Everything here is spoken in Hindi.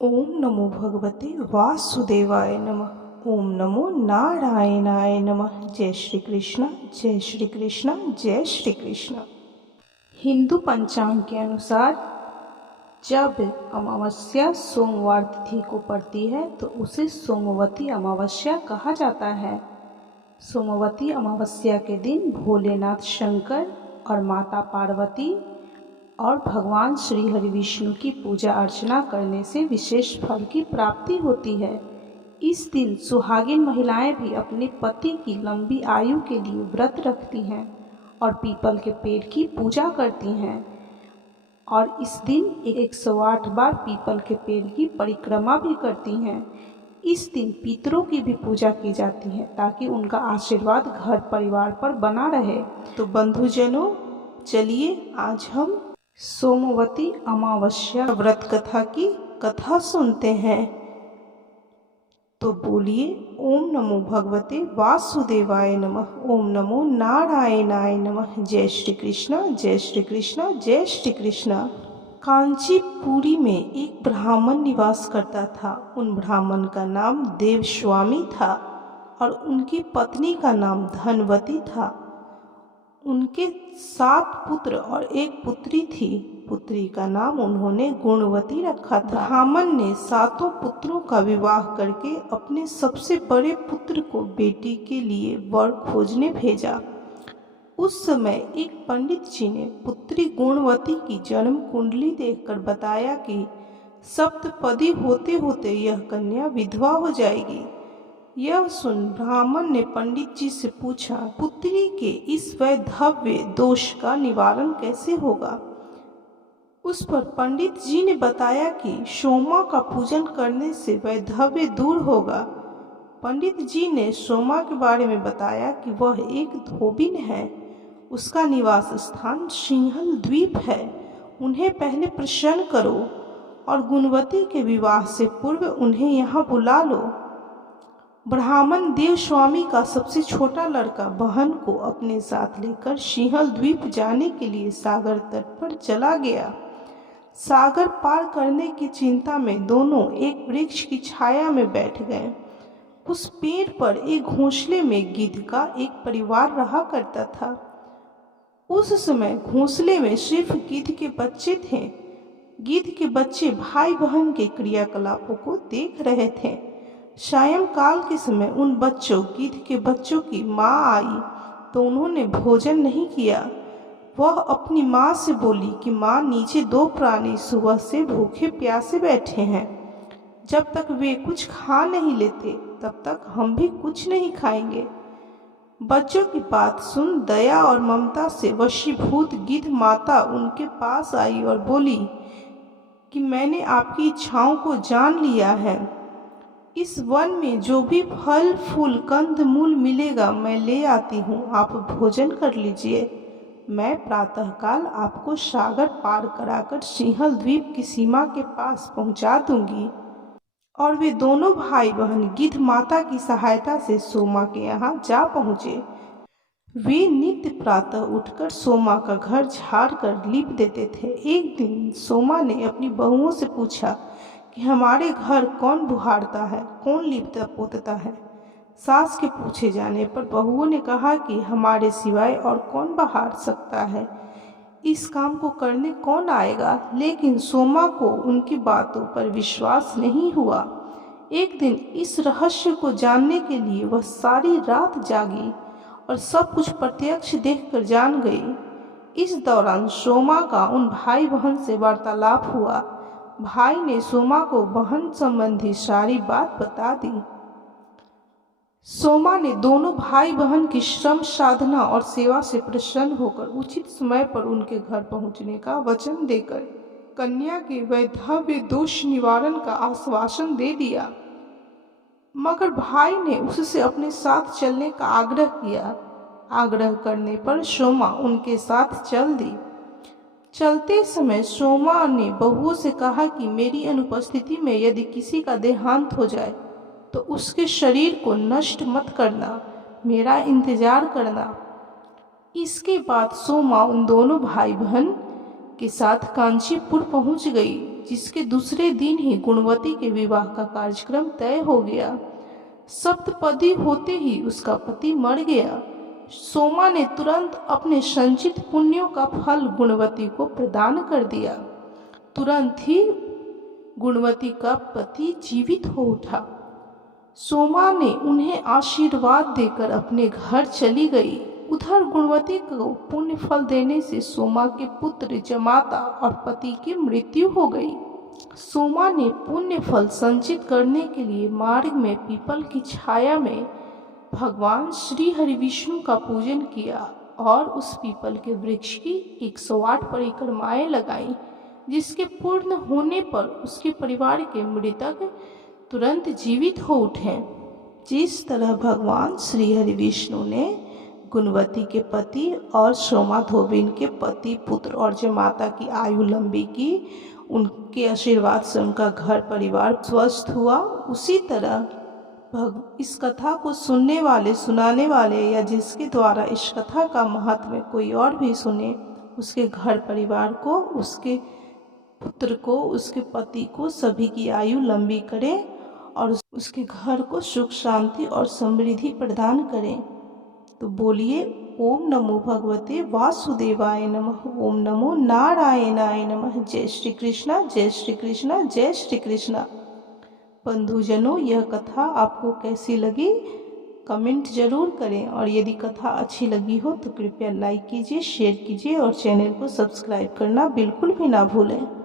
ओम नमो भगवते वासुदेवाय नमः। ओम नमो नारायणाय नमः। जय श्री कृष्ण, जय श्री कृष्ण, जय श्री कृष्ण। हिंदू पंचांग के अनुसार जब अमावस्या सोमवार तिथि को पड़ती है तो उसे सोमवती अमावस्या कहा जाता है। सोमवती अमावस्या के दिन भोलेनाथ शंकर और माता पार्वती और भगवान श्री हरि विष्णु की पूजा अर्चना करने से विशेष फल की प्राप्ति होती है। इस दिन सुहागिन महिलाएं भी अपने पति की लंबी आयु के लिए व्रत रखती हैं और पीपल के पेड़ की पूजा करती हैं और इस दिन 108 बार पीपल के पेड़ की परिक्रमा भी करती हैं। इस दिन पितरों की भी पूजा की जाती है ताकि उनका आशीर्वाद घर परिवार पर बना रहे। तो बंधुजनों, चलिए आज हम सोमवती अमावस्या व्रत कथा की कथा सुनते हैं। तो बोलिए ओम नमो भगवते वासुदेवाय नमः। ओम नमो नारायणाय नमः। जय श्री कृष्ण, जय श्री कृष्ण, जय श्री कृष्ण। कांचीपुरी में एक ब्राह्मण निवास करता था। उन ब्राह्मण का नाम देवस्वामी था और उनकी पत्नी का नाम धनवती था। उनके 7 पुत्र और एक पुत्री थी। पुत्री का नाम उन्होंने गुणवती रखा था। ब्राह्मण ने 7 पुत्रों का विवाह करके अपने सबसे बड़े पुत्र को बेटी के लिए वर खोजने भेजा। उस समय एक पंडित जी ने पुत्री गुणवती की जन्म कुंडली देखकर बताया कि सप्तपदी होते होते यह कन्या विधवा हो जाएगी। यह सुन ब्राह्मण ने पंडित जी से पूछा, पुत्री के इस वैधव्य दोष का निवारण कैसे होगा। उस पर पंडित जी ने बताया कि सोमा का पूजन करने से वैधव्य दूर होगा। पंडित जी ने सोमा के बारे में बताया कि वह एक धोबिन है। उसका निवास स्थान सिंहल द्वीप है। उन्हें पहले प्रसन्न करो और गुणवती के विवाह से पूर्व उन्हें यहाँ बुला लो। ब्राह्मण देवस्वामी का सबसे छोटा लड़का बहन को अपने साथ लेकर सिंहल द्वीप जाने के लिए सागर तट पर चला गया। सागर पार करने की चिंता में दोनों एक वृक्ष की छाया में बैठ गए। उस पेड़ पर एक घोंसले में गिद्ध का एक परिवार रहा करता था। उस समय घोंसले में सिर्फ गिद्ध के बच्चे थे। गिद्ध के बच्चे भाई बहन के क्रियाकलापों को देख रहे थे। सायंकाल के समय उन बच्चों गिद्ध के बच्चों की माँ आई तो उन्होंने भोजन नहीं किया। वह अपनी माँ से बोली कि माँ, नीचे 2 प्राणी सुबह से भूखे प्यासे बैठे हैं। जब तक वे कुछ खा नहीं लेते तब तक हम भी कुछ नहीं खाएंगे। बच्चों की बात सुन दया और ममता से वशीभूत गिद्ध माता उनके पास आई और बोली कि मैंने आपकी इच्छाओं को जान लिया है। इस वन में जो भी फल फूल कंद मूल मिलेगा मैं ले आती हूँ। आप भोजन कर लीजिए। मैं प्रातःकाल आपको सागर पार कराकर सिंहल द्वीप की सीमा के पास पहुँचा दूंगी। और वे दोनों भाई बहन गिद्ध माता की सहायता से सोमा के यहाँ जा पहुँचे। वे नित्य प्रातः उठकर सोमा का घर झाड़ कर लीप देते थे। एक दिन सोमा ने अपनी बहुओं से पूछा कि हमारे घर कौन बुहारता है, कौन लीपता पोतता है। सास के पूछे जाने पर बहुओं ने कहा कि हमारे सिवाय और कौन बहार सकता है, इस काम को करने कौन आएगा। लेकिन सोमा को उनकी बातों पर विश्वास नहीं हुआ। एक दिन इस रहस्य को जानने के लिए वह सारी रात जागी और सब कुछ प्रत्यक्ष देखकर जान गई। इस दौरान सोमा का उन भाई बहन से वार्तालाप हुआ। भाई ने सोमा को बहन संबंधी सारी बात बता दी। सोमा ने दोनों भाई बहन की श्रम साधना और सेवा से प्रसन्न होकर उचित समय पर उनके घर पहुंचने का वचन देकर कन्या के वैधव्य दोष निवारण का आश्वासन दे दिया। मगर भाई ने उससे अपने साथ चलने का आग्रह किया। आग्रह करने पर सोमा उनके साथ चल दी। चलते समय सोमा ने बहुओं से कहा कि मेरी अनुपस्थिति में यदि किसी का देहांत हो जाए तो उसके शरीर को नष्ट मत करना, मेरा इंतजार करना। इसके बाद सोमा उन दोनों भाई बहन के साथ कांचीपुर पहुंच गई, जिसके दूसरे दिन ही गुणवती के विवाह का कार्यक्रम तय हो गया। सप्तपदी होते ही उसका पति मर गया। सोमा ने तुरंत अपने संचित पुण्यों का फल गुणवती को प्रदान कर दिया। तुरंत ही गुणवती का पति जीवित हो उठा। सोमा ने उन्हें आशीर्वाद देकर अपने घर चली गई। उधर गुणवती को पुण्य फल देने से सोमा के पुत्र जमाता और पति की मृत्यु हो गई। सोमा ने पुण्य फल संचित करने के लिए मार्ग में पीपल की छाया में भगवान श्री हरि विष्णु का पूजन किया और उस पीपल के वृक्ष की 108 परिक्रमाएं लगाई, जिसके पूर्ण होने पर उसके परिवार के मृतक तुरंत जीवित हो उठे। जिस तरह भगवान श्री हरि विष्णु ने गुणवती के पति और सोमा धोबिन के पति, पुत्र और जमाता की आयु लंबी की, उनके आशीर्वाद से उनका घर परिवार स्वस्थ हुआ, उसी तरह इस कथा को सुनने वाले, सुनाने वाले या जिसके द्वारा इस कथा का महत्व कोई और भी सुने, उसके घर परिवार को, उसके पुत्र को, उसके पति को, सभी की आयु लंबी करें और उसके घर को सुख शांति और समृद्धि प्रदान करें। तो बोलिए ओम नमो भगवते वासुदेवाय नमः। ओम नमो नारायणाय नमः। जय श्री कृष्णा, जय श्री कृष्णा, जय श्री कृष्णा। बंधुजनों, यह कथा आपको कैसी लगी कमेंट जरूर करें, और यदि कथा अच्छी लगी हो तो कृपया लाइक कीजिए, शेयर कीजिए और चैनल को सब्सक्राइब करना बिल्कुल भी ना भूलें।